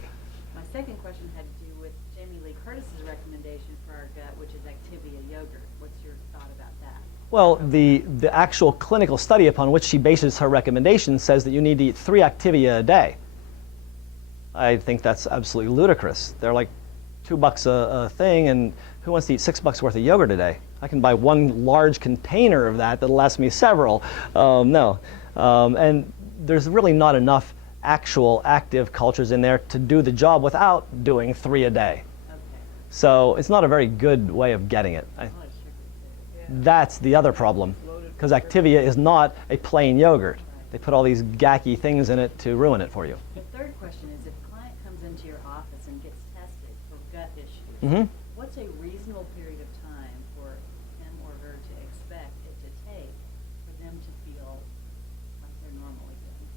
My second question had to do with Jamie Lee Curtis's recommendation for our gut, which is Activia yogurt. What's your thought about that? Well, the actual clinical study upon which she bases her recommendation says that you need to eat 3 Activia a day. I think that's absolutely ludicrous. They're like $2 a thing, and who wants to eat $6 worth of yogurt a day? I can buy one large container of that that'll last me several. No. And there's really not enough actual active cultures in there to do the job without doing 3 a day. Okay. So it's not a very good way of getting it. A lot of sugar too. That's the other problem, because Activia is not a plain yogurt. They put all these gacky things in it to ruin it for you. The third question is, if a client comes into your office and gets tested for gut issues, Mhm. what's a reasonable period of time for him or her to expect it to take for them to feel like they're normal again?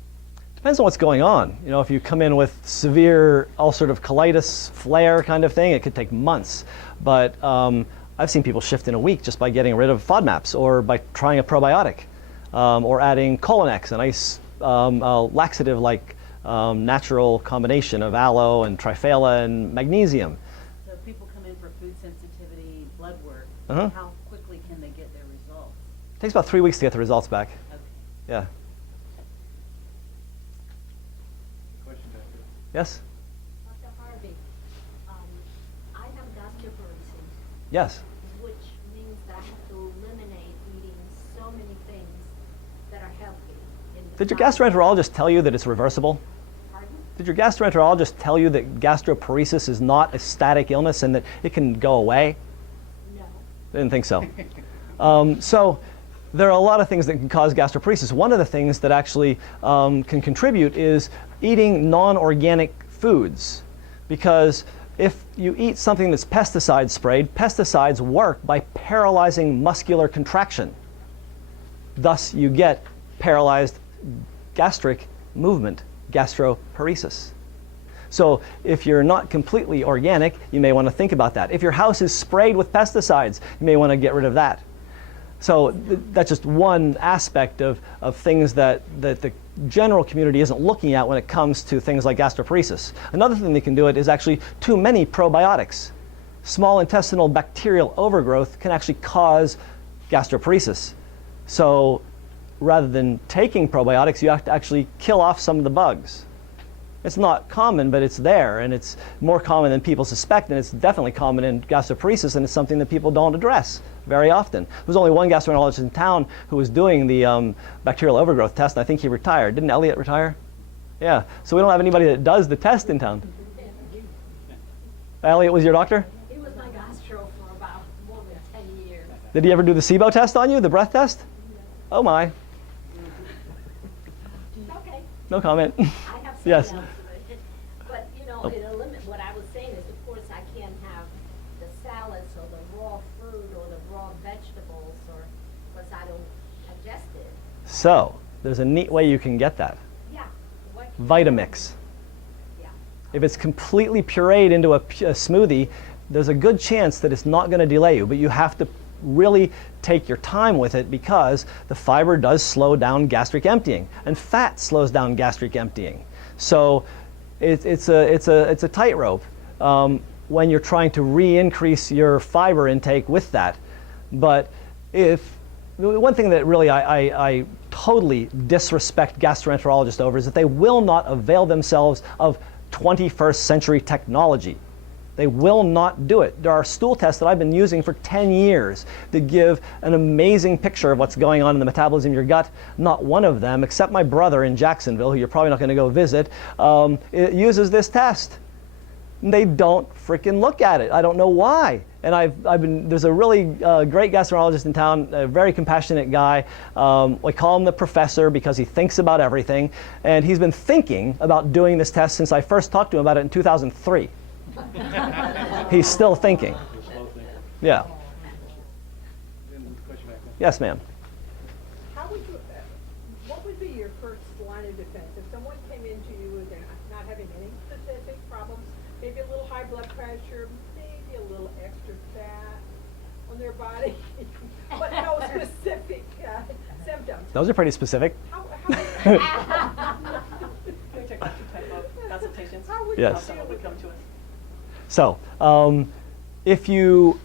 Depends on what's going on. You know, if you come in with severe ulcerative colitis, flare kind of thing, it could take months. But I've seen people shift in a week just by getting rid of FODMAPs or by trying a probiotic or adding Colonex, a nice laxative-like natural combination of aloe and triphala and magnesium. So if people come in for food sensitivity blood work, Uh-huh. how quickly can they get their results? It takes about 3 weeks to get the results back. Okay. Yeah. Question, Doctor. Yes? Dr. Harvey, I have gastroparesis, Yes. which means that I have to eliminate eating so many things that are healthy. Did your gastroenterologist tell you that it's reversible? Pardon? Did your gastroenterologist tell you that gastroparesis is not a static illness and that it can go away? No. Didn't think so. So there are a lot of things that can cause gastroparesis. One of the things that actually can contribute is eating non-organic foods. Because if you eat something that's pesticide sprayed, pesticides work by paralyzing muscular contraction. Thus, you get paralyzed gastric movement, gastroparesis. So if you're not completely organic, you may want to think about that. If your house is sprayed with pesticides, you may want to get rid of that. So that's just one aspect of things that the general community isn't looking at when it comes to things like gastroparesis. Another thing that can do it is actually too many probiotics. Small intestinal bacterial overgrowth can actually cause gastroparesis. So rather than taking probiotics, you have to actually kill off some of the bugs. It's not common, but it's there, and it's more common than people suspect, and it's definitely common in gastroparesis, and it's something that people don't address very often. There was only one gastroenterologist in town who was doing the bacterial overgrowth test, and I think he retired. Didn't Elliot retire? Yeah, so we don't have anybody that does the test in town. Elliot was your doctor? He was my gastro for about more than 10 years. Did he ever do the SIBO test on you, the breath test? Oh my, Okay, no comment. I have some Yes. else with it. But, you know, it eliminates, what I was saying is, of course, I can't have the salads or the raw fruit or the raw vegetables, or, because I don't digest it. So, there's a neat way you can get that. Yeah. What? Vitamix. Yeah. If it's completely pureed into a smoothie, there's a good chance that it's not going to delay you, but you have to really take your time with it because the fiber does slow down gastric emptying, and fat slows down gastric emptying. So it's a tightrope when you're trying to re-increase your fiber intake with that. But one thing that really I totally disrespect gastroenterologists over is that they will not avail themselves of 21st century technology. They will not do it. There are stool tests that I've been using for 10 years that give an amazing picture of what's going on in the metabolism of your gut. Not one of them, except my brother in Jacksonville, who you're probably not going to go visit, it uses this test. They don't freaking look at it. I don't know why. And there's a really great gastroenterologist in town, a very compassionate guy. We call him the professor because he thinks about everything. And he's been thinking about doing this test since I first talked to him about it in 2003. He's still thinking. Yeah. Then the question Yes, ma'am. How would you, what would be your first line of defense? If someone came into you and they're not having any specific problems, maybe a little high blood pressure, maybe a little extra fat on their body, but no specific symptoms. Those are pretty specific. How Can we take like 2 type of consultations? How would Yes. you Someone would come to us. So, if you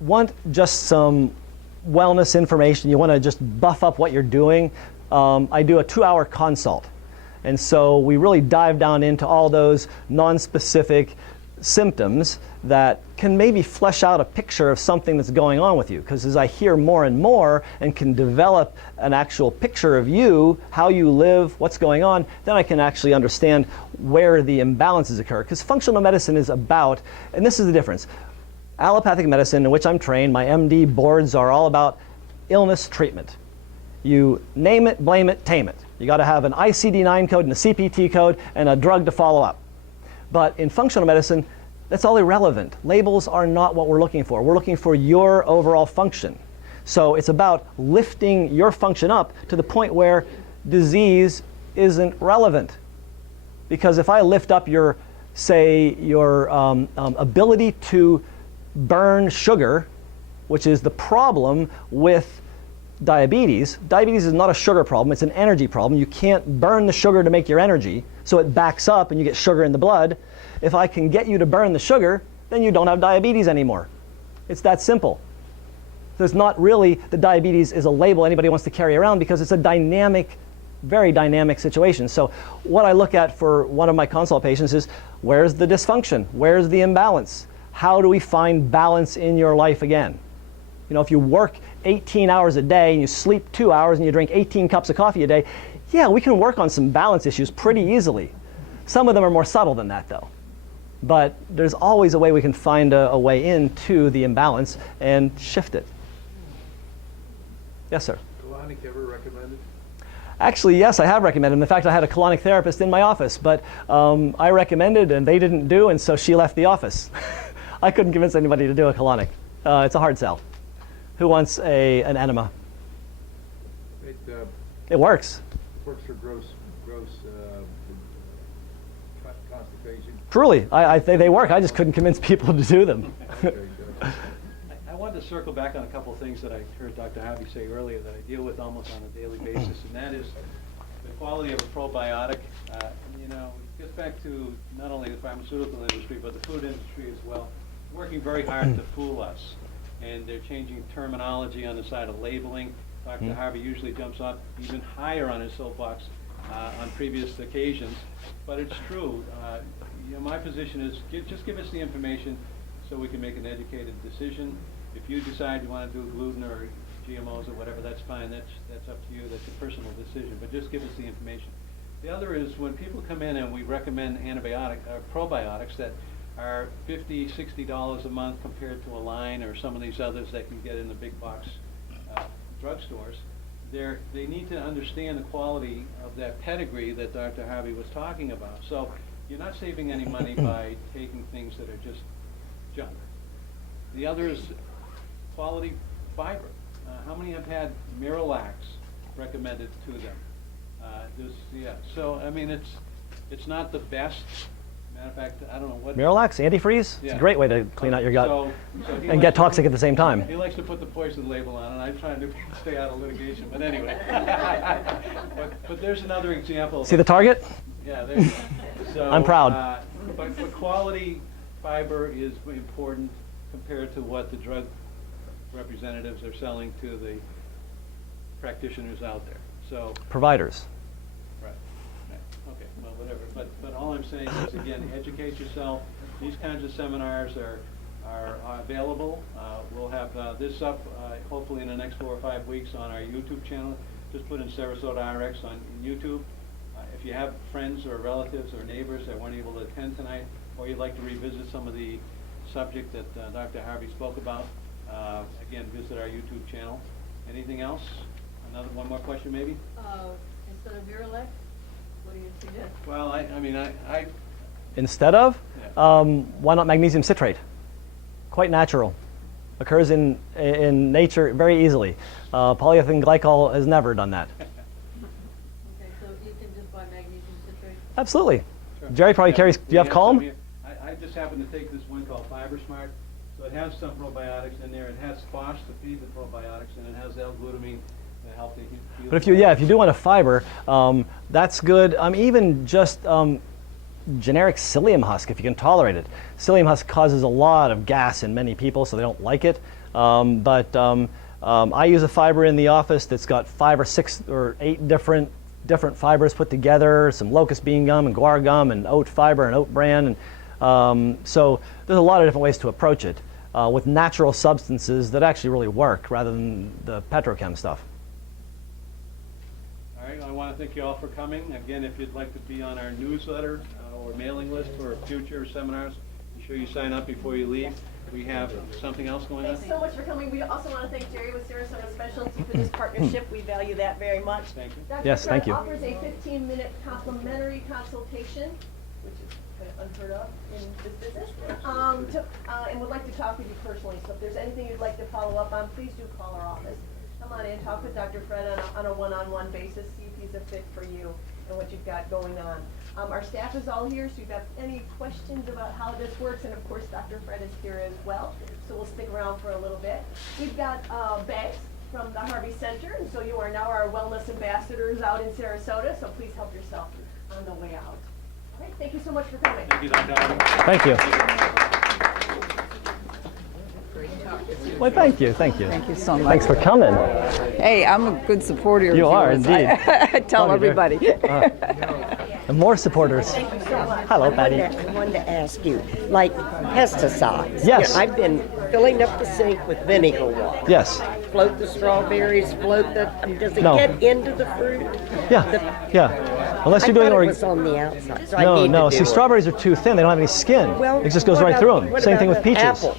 want just some wellness information, you want to just buff up what you're doing, I do a 2-hour consult. And so we really dive down into all those non-specific symptoms that can maybe flesh out a picture of something that's going on with you. Because as I hear more and more and can develop an actual picture of you, how you live, what's going on, then I can actually understand where the imbalances occur. Because functional medicine is about, and this is the difference, allopathic medicine, in which I'm trained, my MD boards are all about illness treatment. You name it, blame it, tame it. You got to have an ICD-9 code and a CPT code and a drug to follow up. But in functional medicine, that's all irrelevant. Labels are not what we're looking for. We're looking for your overall function. So it's about lifting your function up to the point where disease isn't relevant. Because if I lift up your, say, your ability to burn sugar, which is the problem with diabetes. Diabetes is not a sugar problem, it's an energy problem. You can't burn the sugar to make your energy, so it backs up and you get sugar in the blood. If I can get you to burn the sugar, then you don't have diabetes anymore. It's that simple. So it's not really that diabetes is a label anybody wants to carry around, because it's a dynamic, very dynamic situation. So what I look at for one of my consult patients is, where's the dysfunction? Where's the imbalance? How do we find balance in your life again? You know, if you work 18 hours a day and you sleep 2 hours and you drink 18 cups of coffee a day, yeah, we can work on some balance issues pretty easily. Some of them are more subtle than that, though. But there's always a way we can find a way into the imbalance and shift it. Yes, sir? Colonic ever recommended? Actually, yes, I have recommended. In fact, I had a colonic therapist in my office, but I recommended and they didn't do, and so she left the office. I couldn't convince anybody to do a colonic. It's a hard sell. Who wants an enema? It works. Works for gross constipation. Truly, I think they work. I just couldn't convince people to do them. I wanted to circle back on a couple of things that I heard Dr. Harvey say earlier that I deal with almost on a daily basis, and that is the quality of a probiotic. You know, it gets back to not only the pharmaceutical industry, but the food industry as well, working very hard to fool us. And they're changing terminology on the side of labeling. Dr. Harvey usually jumps up even higher on his soapbox on previous occasions. But it's true. You know, my position is just give us the information so we can make an educated decision. If you decide you want to do gluten or GMOs or whatever, that's fine. That's up to you. That's a personal decision. But just give us the information. The other is when people come in and we recommend probiotics that are $50, $60 a month compared to a line or some of these others that you get in the big box drugstores. They need to understand the quality of that pedigree that Dr. Harvey was talking about. So you're not saving any money by taking things that are just junk. The other is quality fiber. How many have had Miralax recommended to them? So I mean, it's not the best. Matter of fact, I don't know what. Miralax, antifreeze? Yeah. It's a great way to clean out your gut So and get toxic at the same time. He likes to put the poison label on, and I'm trying to stay out of litigation. But anyway, but there's another example. See the target? Yeah. There, so, I'm proud. But quality fiber is important compared to what the drug representatives are selling to the practitioners out there. So Providers. right. Okay. Well, whatever. But all I'm saying is, again, educate yourself. These kinds of seminars are available. We'll have this up hopefully in the next 4 or 5 weeks on our YouTube channel. Just put in Sarasota RX on YouTube. If you have friends or relatives or neighbors that weren't able to attend tonight, or you'd like to revisit some of the subject that Dr. Harvey spoke about, again, visit our YouTube channel. Anything else? One more question, maybe? Instead of Miralax, what do you suggest? Well, I mean, Instead of, Yeah. why not magnesium citrate? Quite natural. occurs in nature very easily. Polyethylene glycol has never done that. Okay, so you can just buy magnesium citrate? Absolutely. Jerry probably carries, do you have some Calm? here. I just happen to take this one called Fiber Smart. So it has some probiotics in there. It has squash to feed the probiotics, and it has L-glutamine to help the heal. But if you do want a fiber, that's good. Even just generic psyllium husk, if you can tolerate it. Psyllium husk causes a lot of gas in many people, so they don't like it. I use a fiber in the office that's got 5 or 6 or 8 different fibers put together, some locust bean gum and guar gum and oat fiber and oat bran. And so there's a lot of different ways to approach it with natural substances that actually really work rather than the petrochem stuff. All right, I want to thank you all for coming. Again, if you'd like to be on our newsletter or mailing list for future seminars, be sure you sign up before you leave. We have something else going on? Thanks so much for coming. We also want to thank Jerry with Sarasota Specialty for this partnership. We value that very much. Thank you. Dr. Yes, Fred thank you. offers a 15-minute complimentary consultation, which is kind of unheard of in this business, and would like to talk with you personally. So if there's anything you'd like to follow up on, please do call our office. Come on in, talk with Dr. Fred on a one-on-one basis, see if he's a fit for you and what you've got going on. Our staff is all here, so if you have any questions about how this works, and of course Dr. Fred is here as well, so we'll stick around for a little bit. We've got bags from the Harvey Center, and so you are now our wellness ambassadors out in Sarasota, so please help yourself on the way out. All right, thank you so much for coming. Thank you, Dr. Harvey. Thank you. Well, thank you. Thank you so much. Thanks for coming. Hey, I'm a good supporter of You yours. are, indeed. I tell Love you, dear. everybody. And more supporters. Hello, Patty. I wanted to ask you, like pesticides. Yes. Yeah, I've been filling up the sink with vinegar water. Yes. Float the strawberries, does it No. get into the fruit? Yeah. Unless you're doing it was on the outside, so I need no. to do See, it. strawberries are too thin. They don't have any skin. Well, It just goes what right about- through them. what Same about thing with peaches. apples?